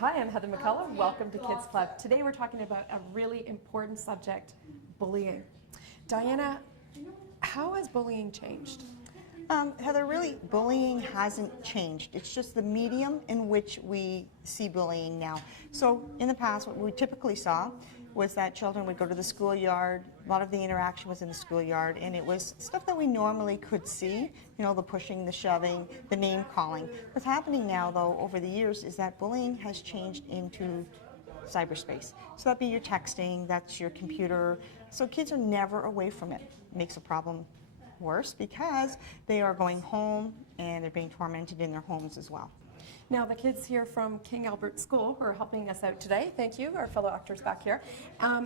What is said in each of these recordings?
Hi, I'm Heather McCullough. Welcome to Kids Club. Today we're talking about a really important subject, bullying. Diana, how has bullying changed? Heather, really, bullying hasn't changed. It's just the medium in which we see bullying now. So in the past, what we typically saw was that children would go to the schoolyard. A lot of the interaction was in the schoolyard, and it was stuff that we normally could see, you know, the pushing, the shoving, the name calling. What's happening now, though, over the years is that bullying has changed into cyberspace. So that'd be your texting, that's your computer. So kids are never away from it. It makes a problem worse because they are going home and they're being tormented in their homes as well. Now, the kids here from King Albert School who are helping us out today, thank you, our fellow actors back here.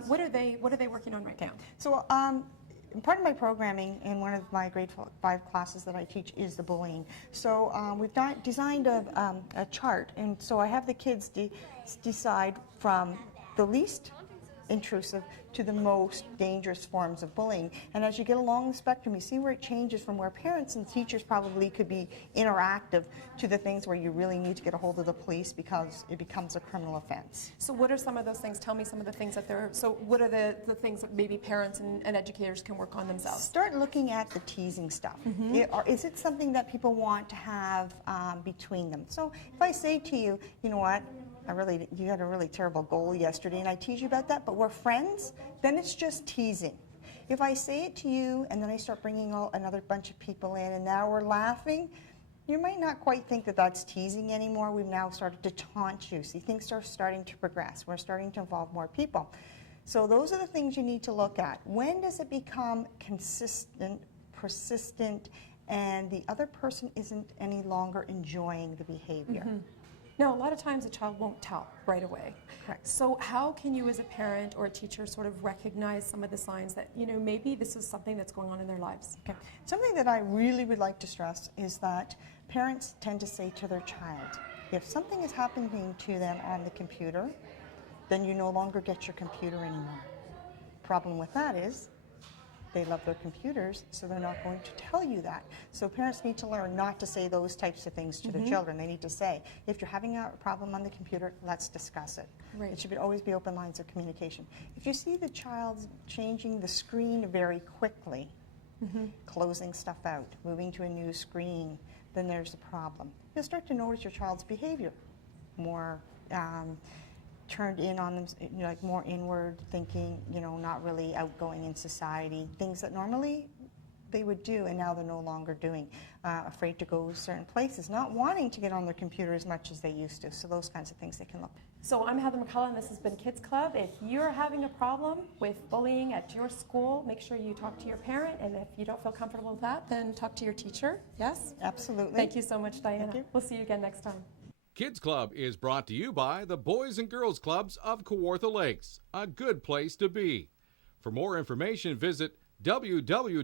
What are they working on right now? So part of my programming in one of my grade 5 classes that I teach is the bullying. So we've designed a chart, and so I have the kids decide from the least intrusive to the most dangerous forms of bullying. And as you get along the spectrum, you see where it changes from where parents and teachers probably could be interactive to the things where you really need to get a hold of the police because it becomes a criminal offense. So what are some of those things? Tell me some of the things that so what are the things that maybe parents and educators can work on themselves? Start looking at the teasing stuff. Is it something that people want to have between them? So if I say to you, you know what, you had a really terrible goal yesterday and I tease you about that, but we're friends, then it's just teasing. If I say it to you and then I start bringing another bunch of people in and now we're laughing, you might not quite think that that's teasing anymore. We've now started to taunt you. See, things are starting to progress. We're starting to involve more people. So those are the things you need to look at. When does it become consistent, persistent, and the other person isn't any longer enjoying the behavior? Now, a lot of times a child won't tell right away. Correct. So how can you as a parent or a teacher sort of recognize some of the signs that, you know, maybe this is something that's going on in their lives? Okay. Something that I really would like to stress is that parents tend to say to their child, if something is happening to them on the computer, then you no longer get your computer anymore. Problem with that is they love their computers, so they're not going to tell you that. So parents need to learn not to say those types of things to their children. They need to say, if you're having a problem on the computer, let's discuss it. Right. It should always be open lines of communication. If you see the child changing the screen very quickly, closing stuff out, moving to a new screen, then there's a problem. You'll start to notice your child's behavior more turned in on them, you know, like more inward thinking, you know, not really outgoing in society, things that normally they would do and now they're no longer doing, afraid to go certain places, not wanting to get on their computer as much as they used to. So those kinds of things they can look. So I'm Heather McCullough and this has been Kids Club. If you're having a problem with bullying at your school, make sure you talk to your parent, and if you don't feel comfortable with that, then talk to your teacher. Yes? Absolutely. Thank you so much, Diana. Thank you. We'll see you again next time. Kids Club is brought to you by the Boys and Girls Clubs of Kawartha Lakes, a good place to be. For more information, visit www.bgckl.com.